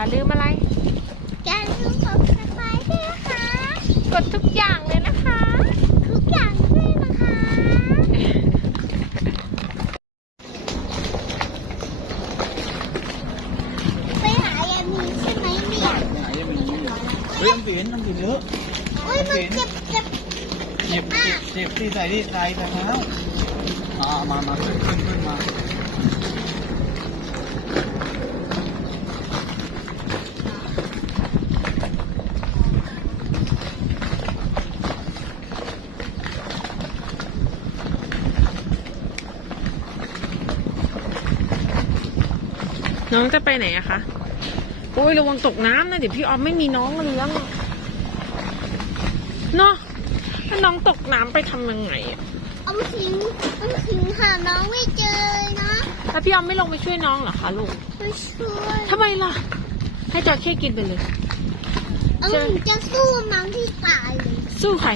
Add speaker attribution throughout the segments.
Speaker 1: โอค่ะอย่าลืมอะไร
Speaker 2: อย่าลืมกดติดตามด้วยนะคะ
Speaker 1: กดทุกอย่างเลยนะคะ
Speaker 2: ทุกอย่างด้วยนะคะ ไปหายามีใช่ไหมเนี่ย
Speaker 3: ไหนยังไม่รู้เลยเฮ้ยมันติดมันติดเยอะ
Speaker 2: อุ้ยมันเจ็บเจ็บ
Speaker 3: เจ็บเจ็บเจ็บที่ใส่ที่ใส่ไปแล้วอ่ามามาขึ้นขึ้นขึ้นมา
Speaker 1: น้องจะไปไหนอะคะ โอ้ยระวังตกน้ำนะ เดี๋ยวพี่ออมไม่มีน้องเลี้ยงอะเนาะถ้าน้องตกน้ำไปทำยังไงอะ
Speaker 2: เอาทิ้งเอาทิ้งหาน้องไม่เจอเลยนะ
Speaker 1: แล้วพี่ออมไม่ลงไปช่วยน้องเหรอคะลูก
Speaker 2: ไม่ช่วย
Speaker 1: ทำไมล่ะ ให้จระเข้กินไปเลย
Speaker 2: เอาถึงจะสู้มันที่ตายเลย
Speaker 1: สู้ใคร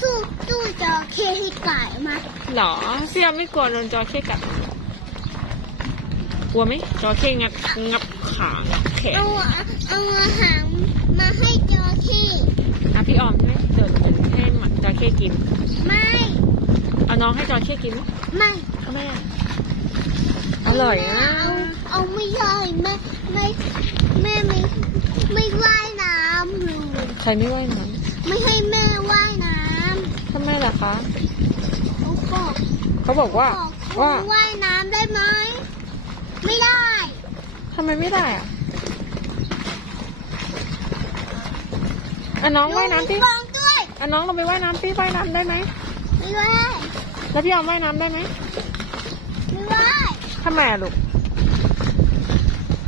Speaker 2: สู้สู้จระเข้ให้ตายมา
Speaker 1: หรอพี่ออมไม่กลัวโดนจระเข้กัดเหรอก ลัวไหมจระเข้งับงับขางับแขน
Speaker 2: เอาเอาอาหารมาให้จระเข้
Speaker 1: อะพี่ออมใช่ไหมเดินให้หมัจระเข้กิน
Speaker 2: ไม่
Speaker 1: เอาน้องให้จระเข้กินไหม
Speaker 2: ไม่
Speaker 1: ทำไมอะอร่อยนะ
Speaker 2: เอาเอาไม่ได้แม่ไม่แม่ไม่ไม่ว่ายน้ำเลย
Speaker 1: ใครไม่ว่ายน้
Speaker 2: ไม่ให้แม่ว่ายน้ำ
Speaker 1: ทำไมล่ะคะำ
Speaker 2: เขาบอก
Speaker 1: เขาบอกว่า
Speaker 2: บอก
Speaker 1: ว่า
Speaker 2: ว่ายน้ำได้ไหมไม่ได้
Speaker 1: ทำ ไมไม่ได้อะอะน้องว่ายน้ำที่
Speaker 2: ฟองด้วย
Speaker 1: อะน้องลงไปว่ายน้ำที่ว่ายน้ำได้ไหม
Speaker 2: ไม่ได้
Speaker 1: แล้วพี่ออมว่ายน้ำได้ไหม
Speaker 2: ไม่ได้
Speaker 1: ทำไมอะลูก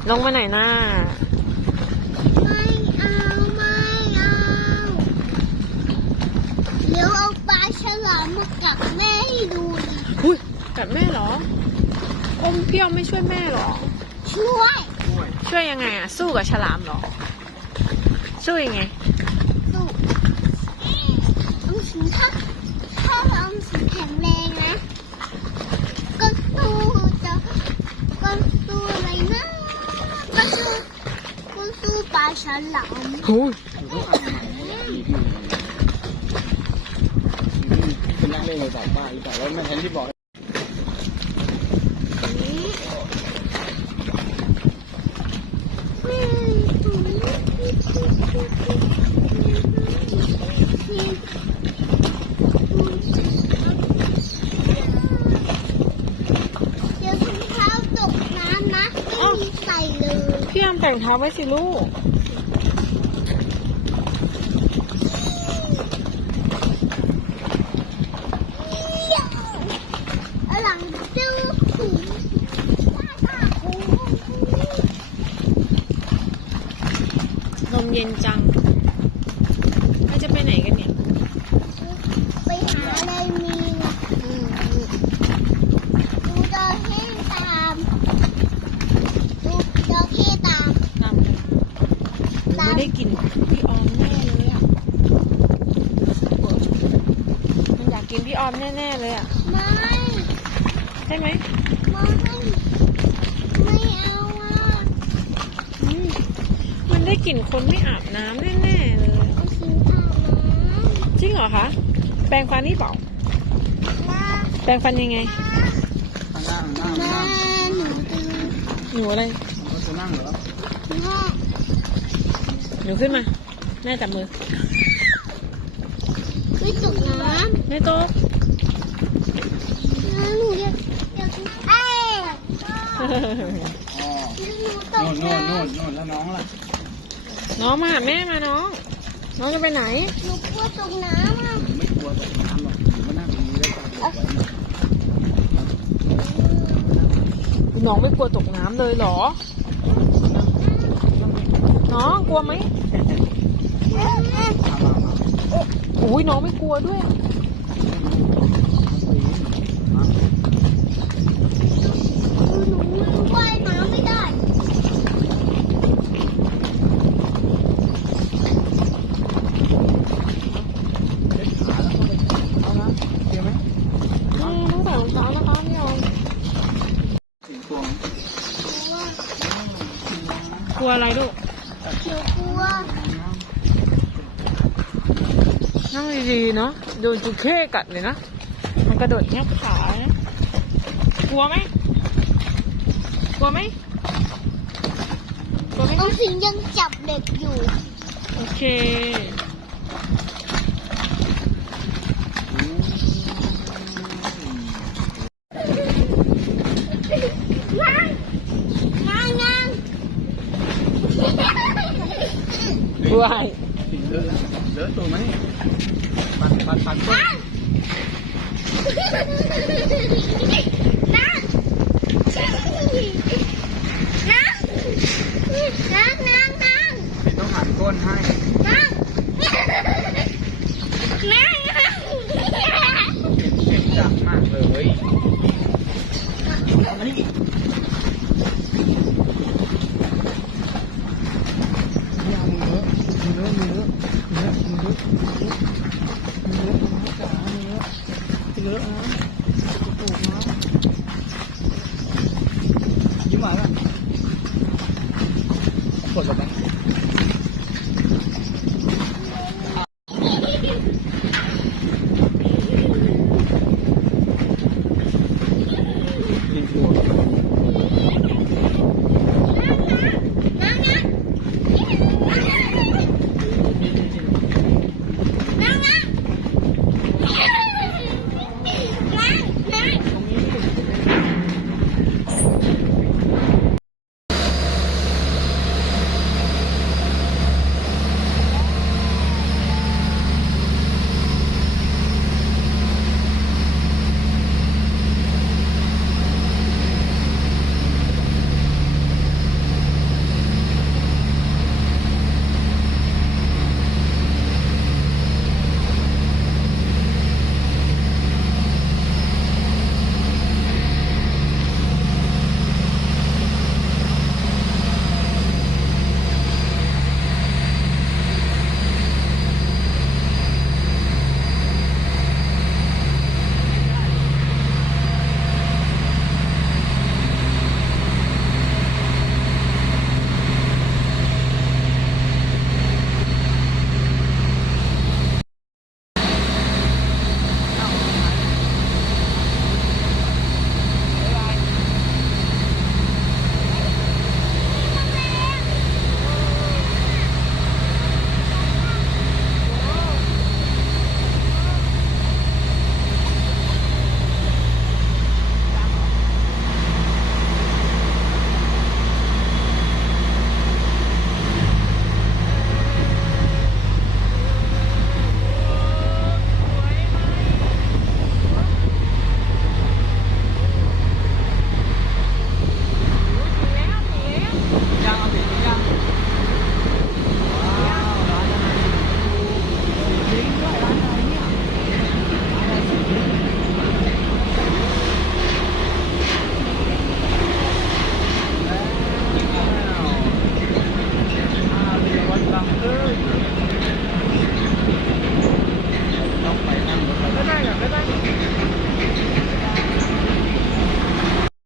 Speaker 1: ลงไปไหนอยหน้า
Speaker 2: ไม่เอาไม่เอาเดี๋ยวเอาปลาฉลามมากัดแม่ให้ดูดิ
Speaker 1: อุ้ยกัดแม่เหรออมพี่ออมไม่ช่วยแม่เหรอ
Speaker 2: ช่วย
Speaker 3: ช่วย
Speaker 1: ช่วยยังไงอะ สู้กับฉลามเหรอ สู้ยังไง
Speaker 2: ดูเอาสีถ้าถ้าเราสีแข็งแรงนะ ก็สู้จะก็สู้อะไรนะก็สู้ก็สู้ปลาฉลาม
Speaker 1: หูย
Speaker 3: อยู่ทุกอันไหนรีวิวเป็นนักเล่นเลยต่อป้าอีกต่อแล้วแม่แทนที่บอก
Speaker 2: เดี๋ยวถุงเท้าตกน้ำนะ ไม่มีใส่เลย
Speaker 1: พี่ออมแต่งเท้าไว้สิลูก
Speaker 2: หลังจื้อถุงตาตาคู
Speaker 1: ลมเย็นจังเราจะไปไหนกันเนี่ย
Speaker 2: ไปหาอะไรมีดูจระเข้ตามดูจระเข้ตาม
Speaker 1: ตามเลยไม่ได้กลินพี่ออมแน่เลยอะมันอยากกินพี่ออมแน่ๆเลยอะ
Speaker 2: ไม่
Speaker 1: ใช่ไหม
Speaker 2: ไม่ไม่เอาอะ
Speaker 1: อืมมันได้ กลิ่นคนไม่อาบน้ำแน่ๆเลย
Speaker 2: เอาสิงอาบน้
Speaker 1: จริงเหรอคะ แปรงฟันนี่เปล่าำ
Speaker 2: มา
Speaker 1: แปรงฟันยังไง
Speaker 3: ข้างหน้าข้างหน้า
Speaker 2: มา
Speaker 3: ข้างหน้า
Speaker 2: หนูตื่น
Speaker 1: หนูอะไร
Speaker 3: มันก็จะนั่งเหรอ
Speaker 2: แม่
Speaker 1: หนูขึ้นมา แม่จับมือ
Speaker 2: ไม่ตกน้ำ
Speaker 1: ไม่โต๊ะ
Speaker 2: แล้วหนูอยากอยากเอ้ย
Speaker 3: อ๋อ
Speaker 2: หนูตก
Speaker 3: โน่นโน่น
Speaker 2: น้ำ
Speaker 3: โน่นโน่นแล้วน้องล่ะ
Speaker 1: น้องมาหาแม่มาน้อง น้องจะไปไหน
Speaker 2: หนูกลัวตกน้ำอะ
Speaker 3: ไม่กลัวตกน้ำหรอกหนูก็นั่งตรงนี้แล้วก็ดูไว้
Speaker 1: น้องไม่กลัวตกน้ำเลยเหรอ น้องกลัวไหม
Speaker 3: มามามา
Speaker 1: อุ้ยน้องไม่กลัวด้วย
Speaker 3: มา
Speaker 2: หนูว่ายน้ำไม่ได้
Speaker 3: เอานะเดี๋ยวไหม
Speaker 1: นี่ต้องใส่รองเท้านะคะพี่ออม
Speaker 3: ถึงตัว
Speaker 2: หนูว่า
Speaker 1: กลัว อะไรลูก
Speaker 2: เขียวกลัว
Speaker 1: นั่งดีๆเนาะโดนจุเข้กัดเลยนะ มันกระโดดแยบขานะกลัวไหมกลัวไหมกลัวไหม
Speaker 2: ออมสินยังจับเด็กอยู่
Speaker 1: โอเค
Speaker 2: นั่งนั่งนั่ง
Speaker 1: ว้าย
Speaker 3: สิเลอะเลอะตัวไหมปันปันปันก้น
Speaker 2: นั่งนั่งนั่งนั่งนั่งนั่ง
Speaker 3: ต้องหันก้นให้
Speaker 2: นั่งนั่ง
Speaker 3: เก็บเก็บจังมากเลยเอามานี่ไม่เอามือเลอะมือเลอะมือเลอะมือเลอะมือเลอะมือเลอะมือเลอะจ๋ามือเลอะมือเลอะนะกระปุกนะ ยิ้ม